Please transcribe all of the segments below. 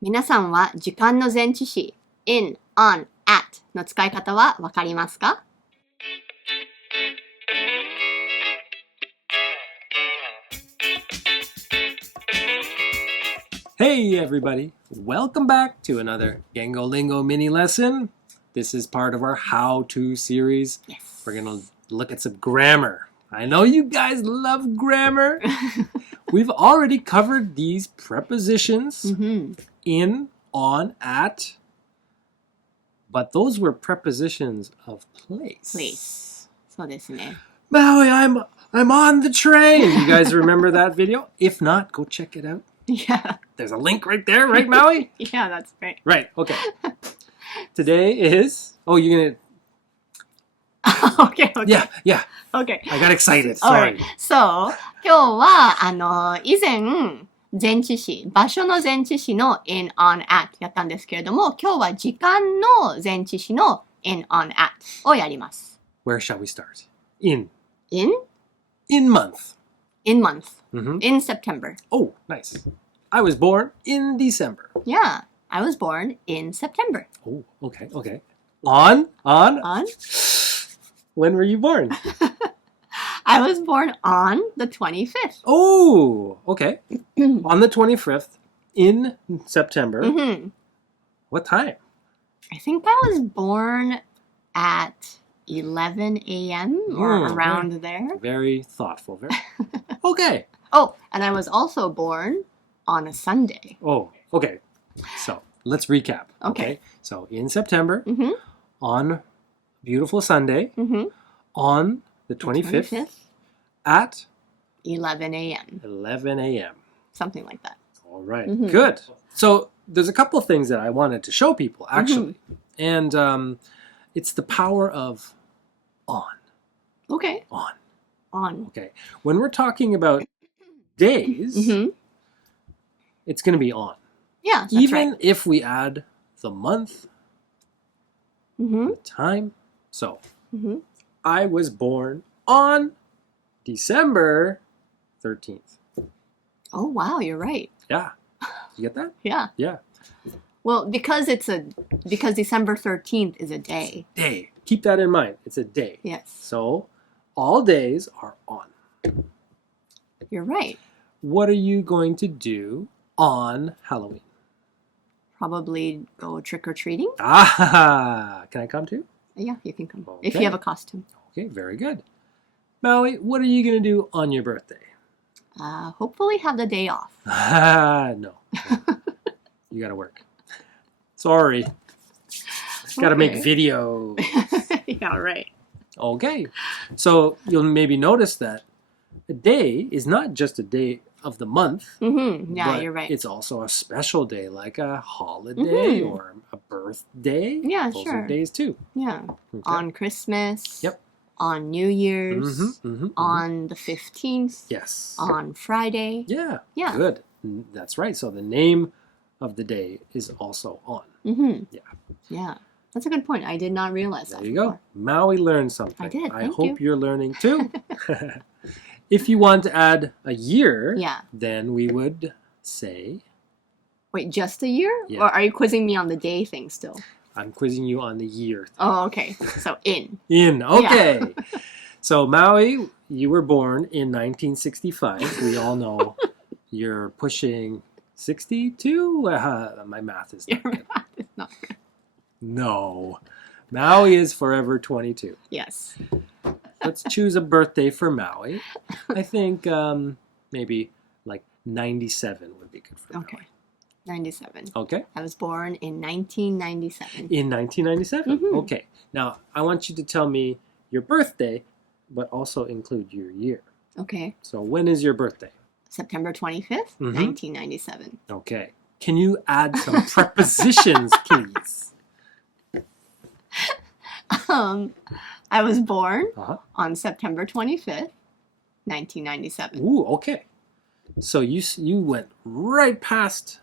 皆さんは時間の前置詞 in, on, at の使い方はわかりますか？ Hey everybody! Welcome back to another Gengo Lingo mini lesson. This is part of our how-to series. Yes. We're going to look at some grammar. I know you guys love grammar. We've already covered these prepositions in, on, at, but those were prepositions of place. Place. そうですね。Maui, I'm on the train. You guys remember that video? If not, go check it out. Yeah. There's a link right there, right, Maui? Yeah, that's right. Right, okay. Today is... Oh, you're okay, okay. gonna... Yeah. Okay. I got excited. Sorry. Alright. So, 今日は、以前、前置詞、場所の前置詞の in, on, at やったんですけれども、今日は時間の前置詞の in, on, at をやります。Where shall we start? In. In? In month. In month. Mm-hmm. In September. Oh, nice. I was born in December. Yeah. I was born in September. Oh, okay. On? On? When were you born? I was born on the 25th. Oh, okay. On the 25th in September. Mm-hmm. What time? I think I was born at 11 a.m. or around there. Very thoughtful. Okay. Oh, and I was also born on a Sunday. Oh, okay. So let's recap. Okay. So in September, Mm-hmm. on beautiful Sunday, Mm-hmm. on the 25th, at 11 a.m. 11 a.m. Something like that. All right, Mhm. good. So there's a couple of things that I wanted to show people, actually. And it's the power of on. Okay. On. On. Okay. When we're talking about days, Mm-hmm. it's going to be on. Yeah, that's Even right. if we add the month, Mm-hmm. the time. So Mm-hmm. I was born on December 13th. Oh, wow, you're right. Yeah. You get that? Yeah. Yeah. Well, because December 13th is a day. Day. Keep that in mind. It's a day. Yes. So all days are on. You're right. What are you going to do on Halloween? Probably go trick-or-treating. Ah, can I come too? Yeah, you can come. If Okay. you have a costume. Okay, very good. Maui, what are you going to do on your birthday? Hopefully have the day off. No. You got to work. Sorry. Got to make Okay. videos. Yeah, right. Okay. So you'll maybe notice that a day is not just a day of the month. Mm-hmm. Yeah, but you're right. It's also a special day, like a holiday or a birthday. Yeah, Those sure. are days too. Yeah. Okay. On Christmas. Yep. On New Year's. On the 15th. Yes. On Friday. Yeah. Yeah. Good. That's right. So the name of the day is also on. Mm-hmm. Yeah. Yeah. That's a good point. I did not realize that There you go. before. Maui learned something. I did. I Thank hope you. you're learning too. If you want to add a year, Yeah. then we would say, Wait, just a year? Yeah. Or are you quizzing me on the day thing still? I'm quizzing you on the year. Oh, okay. So in. In. Okay. So Maui, you were born in 1965. We all know you're pushing 62. My math is not Your good. math is not good. No. Maui is forever 22. Yes. Let's choose a birthday for Maui. I think maybe like 97 would be good for Okay. Maui. 97. Okay. I was born in 1997. In 1997. Mhm. Okay. Now, I want you to tell me your birthday, but also include your year. Okay. So when is your birthday? September 25th, Mhm. 1997. Okay. Can you add some prepositions, please? I was born Uh-huh. on September 25th, 1997. Ooh, okay. So you went right past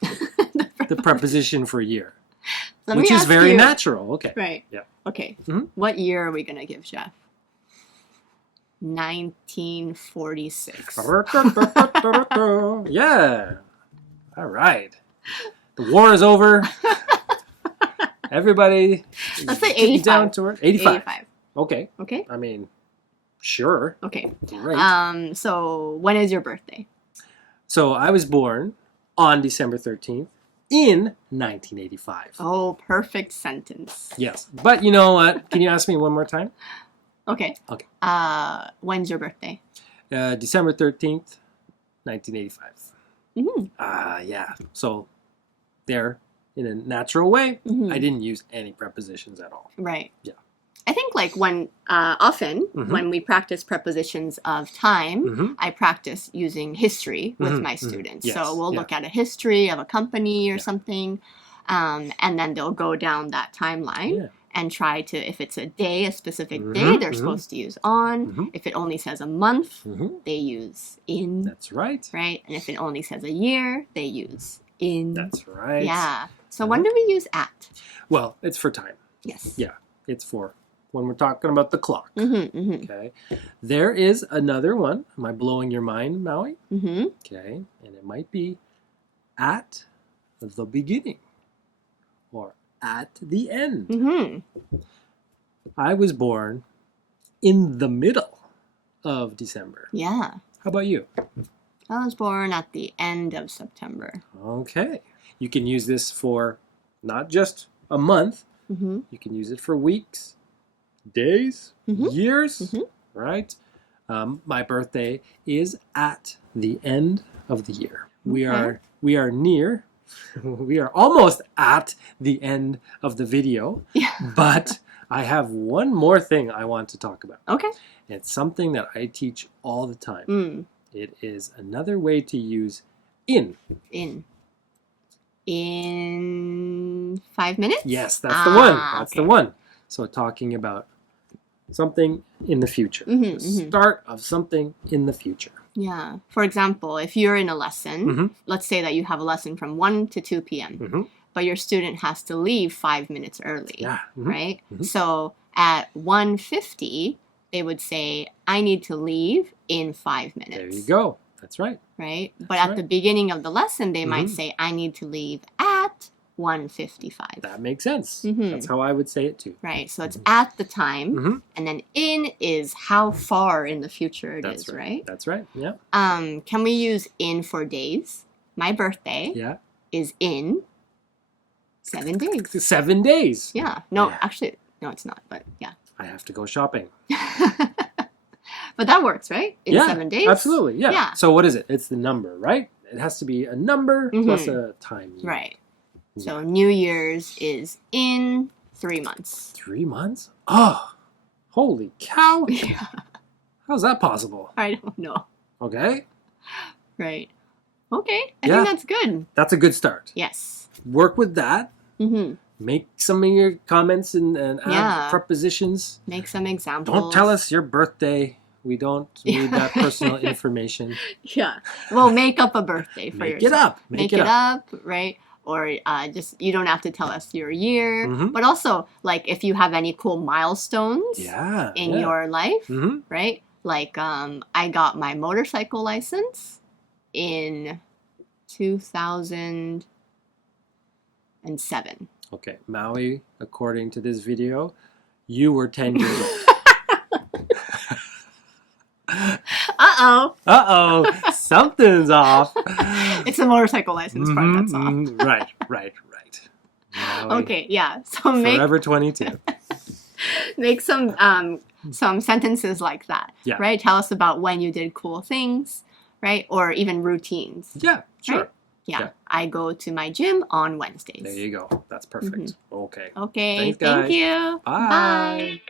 the preposition for year, Let which me is ask very you- natural. Okay. Right. Yeah. Okay. Mhm. What year are we going to give Jeff? 1946. Yeah. All right. The war is over. Everybody Let's say getting 85. down to it. 85. 85. Okay. Okay? I mean, sure. Okay. Great. So when is your birthday? So I was born on December 13th in 1985. Oh, perfect sentence. Yes. But you know what? Can you ask me one more time? Okay. Okay. When's your birthday? December 13th, 1985. Mm-hmm. Yeah. So there, in a natural way, Mhm. I didn't use any prepositions at all. Right. Yeah. I think like when often Mhm. when we practice prepositions of time, Mhm. I practice using history with Mhm, my mhm. students. Yes, So we'll yeah. look at a history of a company or Yeah. something, and then they'll go down that timeline Yeah. and try to, if it's a day, a specific Mhm, day, they're mhm. supposed to use on. Mhm. If it only says a month, Mhm. they use in, That's right. right? And if it only says a year, they use in. That's right. Yeah. So when do we use at? Well, it's for time. Yes. Yeah. It's for when we're talking about the clock. Mm-hmm, mm-hmm, Okay. There is another one. Am I blowing your mind, Maui? mm-hmm. Okay. And it might be at the beginning or at the end. Mm-hmm. I was born in the middle of December. Yeah. How about you? I was born at the end of September. Okay. You can use this for not just a month. Mm-hmm. You can use it for weeks, days, Mhm. years, Mhm. right? My birthday is at the end of the year. We Okay. are near, we are almost at the end of the video, Yeah. but I have one more thing I want to talk about. Okay. It's something that I teach all the time. Mm. It is another way to use in. In 5 minutes? Yes, that's the one. That's okay. the one. So talking about something in the future. Mhm, The mhm. start of something in the future. Yeah. For example, if you're in a lesson, Mhm. let's say that you have a lesson from 1 to 2 p.m., Mhm. but your student has to leave 5 minutes early, Yeah. Mhm. right? Mhm. So at 1:50, they would say, I need to leave in 5 minutes. There you go. That's right. Right? But That's at the beginning of the lesson, they might Mhm. say, I need to leave at 1:55. That makes sense. Mhm. That's how I would say it too. Right? So it's at the time, Mhm. and then in is how far in the future it is, That's right? That's right. Yeah. Can we use in for days? My birthday Yeah. is in 7 days. 7 days. Yeah. No, Yeah. actually, no, it's not, but yeah. I have to go shopping. But that works, right? In 7 days? Absolutely. Yeah. Yeah. So what is it? It's the number, right? It has to be a number plus a time. unit. Right. So New Year's is in 3 months. 3 months? Oh, holy cow. Yeah. How's that possible? I don't know. Okay. Right. Okay. I Yeah. think that's good. That's a good start. Yes. Work with that. Mm-hmm. Make some of your comments and add Yeah. prepositions. Make some examples. Don't tell us your birthday. We don't need that personal information. Yeah. Well, make up a birthday for Make yourself. it up. Make it up, right? Or just, you don't have to tell us your year. Mhm. But also, like, if you have any cool milestones Yeah. in yeah. your life, Mhm. right? Like, I got my motorcycle license in 2007. Okay, Maui, according to this video, you were 10 years old. Uh-oh. Uh-oh, something's off. It's the motorcycle license part that's off. Mhm, right. Maui, Okay, yeah. So make Forever 22. make some sentences like that, Yeah. right? Tell us about when you did cool things, right? Or even routines. Yeah, sure. Right? Yeah. Yeah. I go to my gym on Wednesdays. There you go. That's perfect. Okay. Okay, Thanks, thank guys. you. Bye.